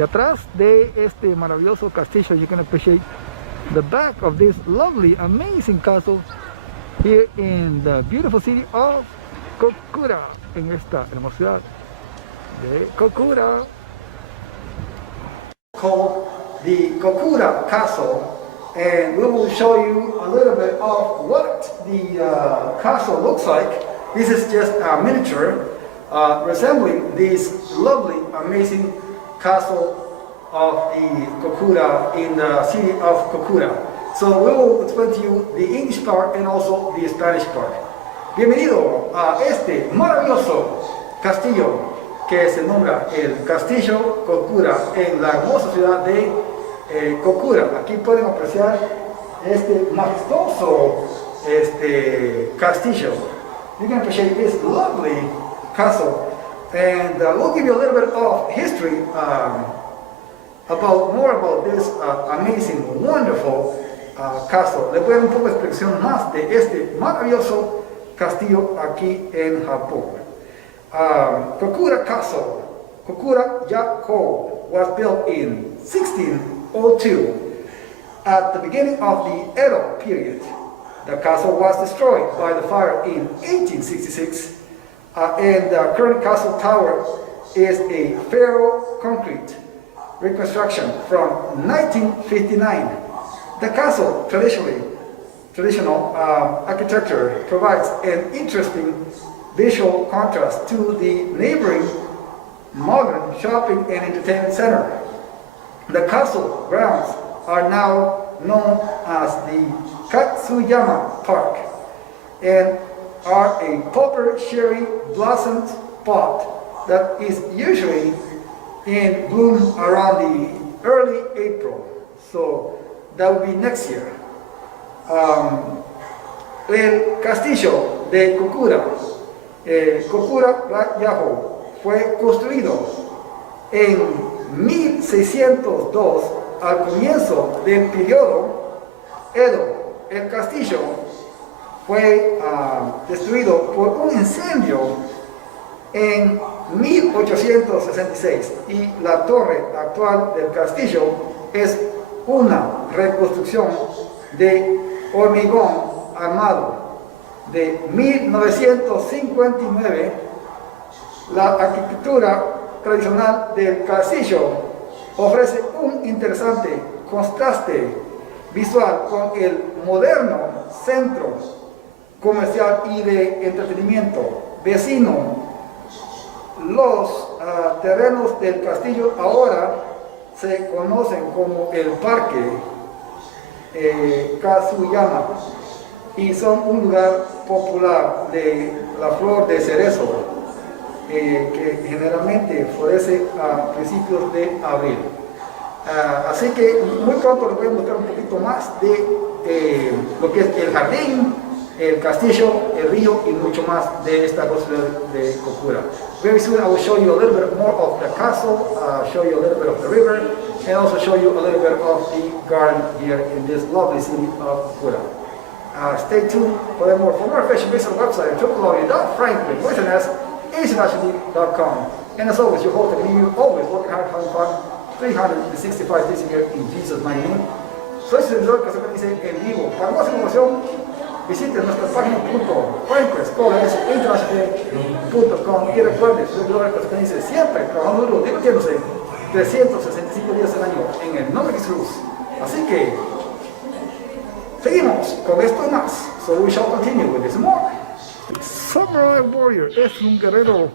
Detrás de este maravilloso castillo, you can appreciate the back of this lovely, amazing castle here in the beautiful city of Kokura, en esta hermosa ciudad de Kokura. Called the Kokura Castle, and we will show you a little bit of what the castle looks like. This is just a miniature resembling this lovely, amazing castle of the Kokura in the city of Kokura. So we will explain to you the English part and also the Spanish part. Bienvenido a este maravilloso castillo que se nombra el Castillo Kokura en la hermosa ciudad de Kokura. Aquí pueden apreciar este majestuoso castillo. You can appreciate this lovely castle, and we'll give you a little bit of history more about this amazing, wonderful castle. Les voy a dar un poco de explicación más de este maravilloso castillo aquí en Japón. Kokura Castle, Kokura Yako, was built in 1602 at the beginning of the Edo period. The castle was destroyed by the fire in 1866, and the current castle tower is a ferro concrete reconstruction from 1959. The castle traditional architecture provides an interesting visual contrast to the neighboring modern shopping and entertainment center. The castle grounds are now known as the Katsuyama Park and are a popular cherry blossom spot that is usually in bloom around the early April. So that will be next year. El castillo de Kokura, Kokura Yahoo, fue construido en 1602 al comienzo del periodo Edo. El castillo fue destruido por un incendio en 1866 y la torre actual del castillo es una reconstrucción de hormigón armado de 1959. La arquitectura tradicional del castillo ofrece un interesante contraste visual con el moderno centro comercial y de entretenimiento vecino. Los terrenos del castillo ahora se conocen como el Parque Katsuyama y son un lugar popular de la flor de cerezo que generalmente florece a principios de abril. Así que muy pronto les voy a mostrar un poquito más de lo que es el jardín, el castillo, el río y mucho más de esta cosa de Kokura. Very soon I will show you a little bit more of the castle, show you a little bit of the river, and also show you a little bit of the garden here in this lovely city of Kokura. Stay tuned for more information. Visit our website www.franklin.com. And as always, your host and you always working hard, having fun, 365 days a year in Jesus' mighty name. Soy su servidor que se dice en vivo. Para más información, visite nuestra página .franquest.com y recuerde, su servidor que se dice siempre trabajando duro, divirtiéndose 365 días al año en el nombre de Jesús. Así que seguimos con esto y más. So we shall continue with this more. Samurai Warrior es un guerrero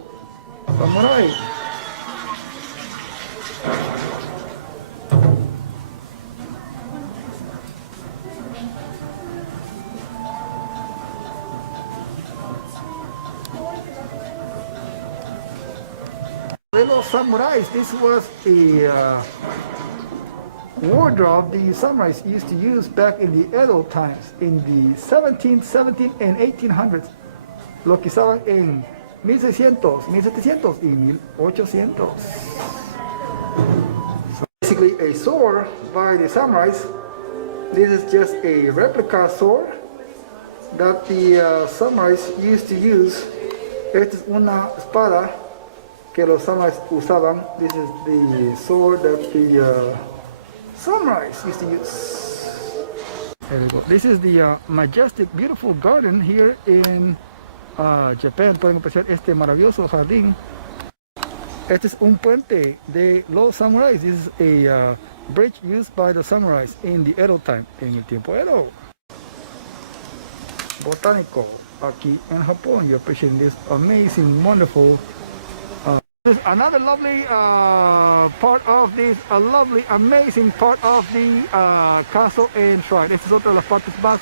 samurai. Fellow samurais, this was a wardrobe the samurais used to use back in the Edo times, in the 17th, 17th, and 1800s. Lo que usaban en 1600, 1700 y 1800. So basically a sword by the samurais. This is just a replica sword that the samurais used to use. Esta es una espada que los samuráis usaban. This is the sword that the samurais used to use. There we go. This is the majestic, beautiful garden here in Japan. Pueden apreciar este maravilloso jardín. Este es un puente de los samuráis. This is a bridge used by the samurais in the Edo time, en el tiempo Edo. Botánico aquí en Japón. You're appreciating this amazing, wonderful. This is another lovely part of this, a lovely, amazing part of the castle and shrine. Esta es otra de las partes más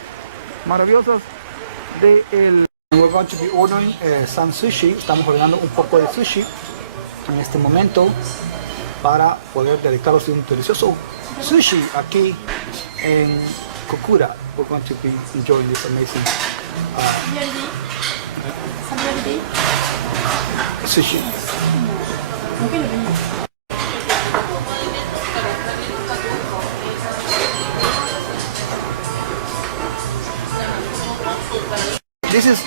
maravillosas de el. We're going to be ordering some sushi. Estamos ordenando un poco de sushi en este momento para poder dedicarlos a un delicioso sushi aquí en Kokura. We're going to be enjoying this amazing sushi. This is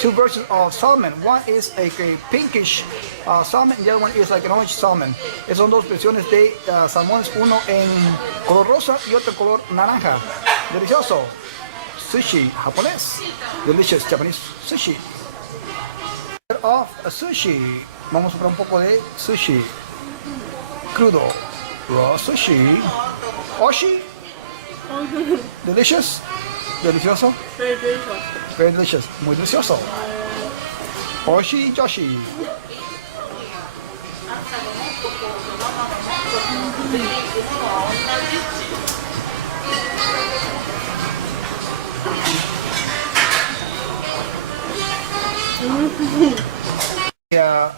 two versions of salmon. One is a pinkish salmon and the other one is like an orange salmon. Son dos versiones de salmones, uno en color rosa y otro color naranja. Delicioso sushi japonés. Delicious Japanese sushi. Of a sushi. Vamos a probar un poco de sushi crudo. Raw sushi. Oshi. Delicious. Delicioso. Very delicious. Very delicious. Muy delicioso. Oshi Joshi.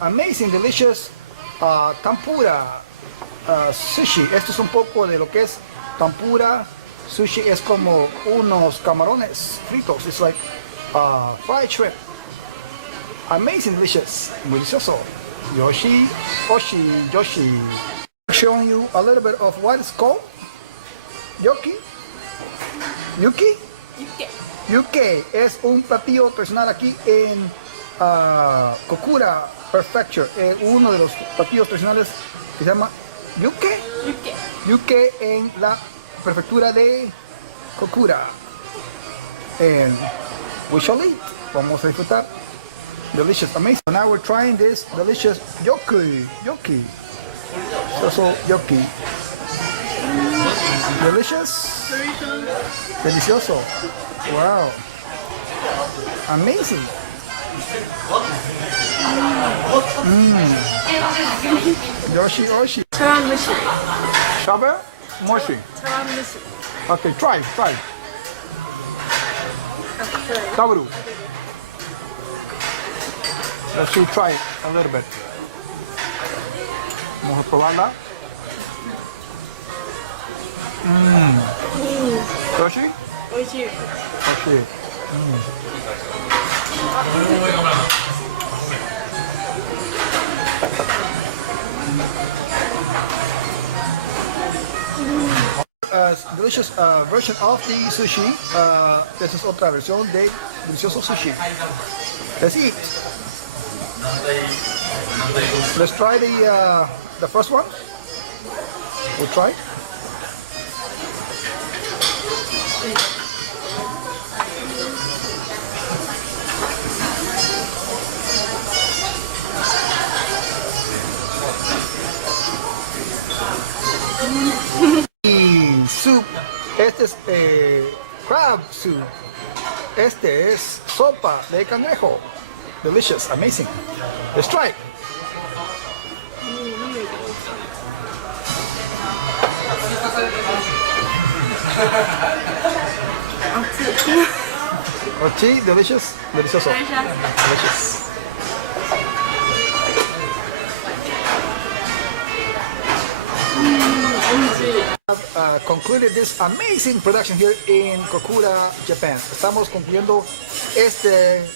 Amazing, delicious tempura sushi. Esto es un poco de lo que es tempura. Sushi es como unos camarones fritos. It's like fried shrimp. Amazing, delicious. Muy delicioso. Yoshi, Oshi, Yoshi. Showing you a little bit of what it's called. Yoki. Yuki. Yuke. Yuke es un platillo tradicional aquí en Kokura Prefecture. Uno de los platillos tradicionales que se llama Yuke. Yuke. Yuke en la prefectura de Kokura. And we shall eat. Vamos a disfrutar. Delicious, amazing. So now we're trying this delicious yoki. So yoki. Delicious. Delicioso. Wow. Amazing. Yoshi Oshi. Chawanmushi. Shabe? Moshi. Chawanmushi. Okay, try. Tabaru. Let's see, try it a little bit. Vamos a probarla. Yoshi? Oishi. Oshi. Delicious version of the sushi. This is otra versión de delicioso sushi. Let's eat. Let's try the first one. We'll try it. Soup. Este es crab soup. Este es sopa de cangrejo. Delicious, amazing. Let's try it. Ochi, delicious, delicioso. Delicious. Concluded this amazing production here in Kokura, Japan. Estamos concluyendo esta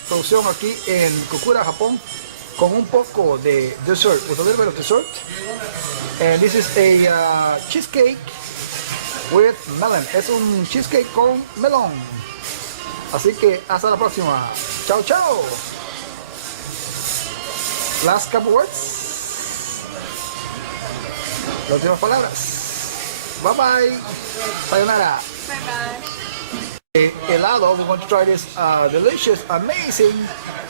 producción aquí en Kokura, Japón, con un poco de dessert, with a little bit of dessert. And this is a cheesecake with melon. Es un cheesecake con melón. Así que hasta la próxima. Chao, chao. Last couple words. Las últimas palabras. Bye bye. Sayonara. Bye bye. Helado, we're going to try this delicious, amazing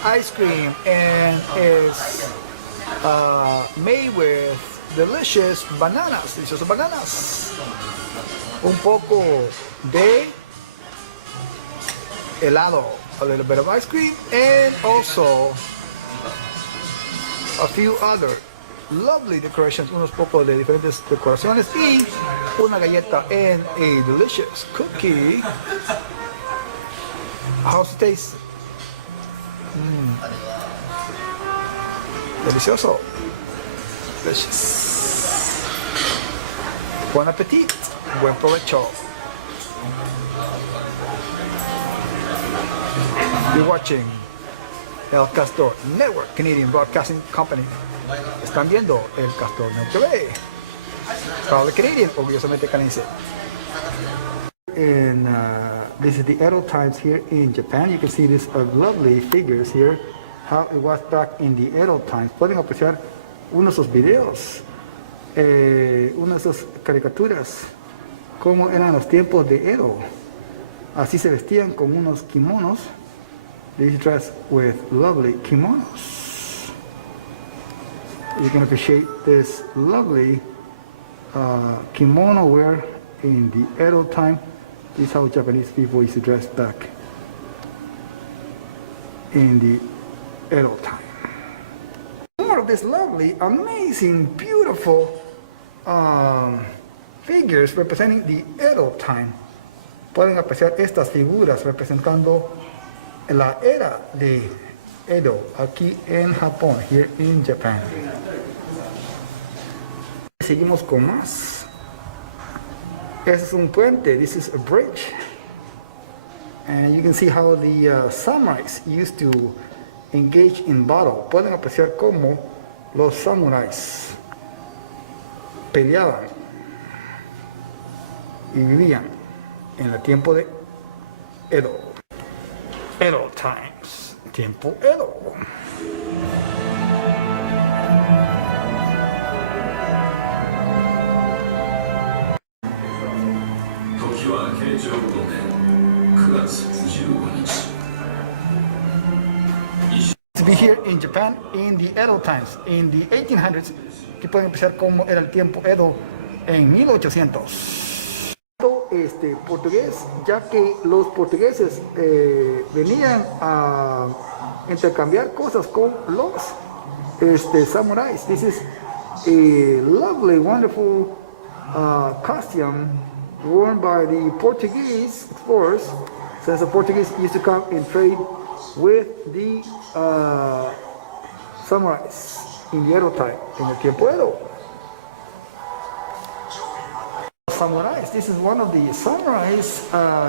ice cream, and it's made with delicious bananas, delicious bananas. Un poco de helado, a little bit of ice cream, and also a few other lovely decorations, unos pocos de diferentes decoraciones y una galleta and a delicious cookie. How's it taste? Delicioso. Delicious. Buen appetit. Buen provecho. You're watching el Castor Network Canadian Broadcasting Company. Están viendo el Castor Network TV. Proudly Canadian, orgullosamente canadiense. And this is the Edo times here in Japan. You can see these lovely figures here, how it was back in the Edo times. Pueden apreciar uno de esos videos, una de esas caricaturas, cómo eran los tiempos de Edo. Así se vestían con unos kimonos. They dress with lovely kimonos. You can appreciate this lovely kimono wear in the Edo time. This is how Japanese people used to dress back in the Edo time. More of this lovely, amazing, beautiful figures representing the Edo time. Pueden apreciar estas figuras representando la era de Edo aquí en Japón, here in Japan. Seguimos con más. This is un puente. This is a bridge, and you can see how the samurais used to engage in battle. Pueden apreciar cómo los samuráis peleaban y vivían en el tiempo de Edo. Edo times. Tiempo Edo. To be here in Japan in the Edo times, in the 1800s, que pueden apreciar cómo era el tiempo Edo en 1800. Portugués, ya que los portugueses venían a intercambiar cosas con los samuráis. This is a lovely, wonderful costume worn by the Portuguese explorers, since the Portuguese used to come and trade with the samurais in the Edo time, in el tiempo Edo. Samurais, this is one of the samurais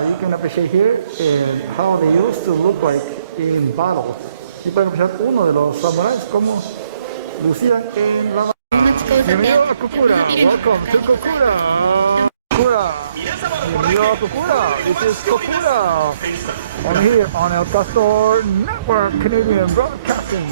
you can appreciate here and how they used to look like in battle. Y pueden apreciar uno de los samurais como lucían en la batalla. Bienvenido a Kokura. Welcome to Kokura. Kokura. Bienvenido a Kokura. This is Kokura. I'm here on El Castor Network Canadian Broadcasting.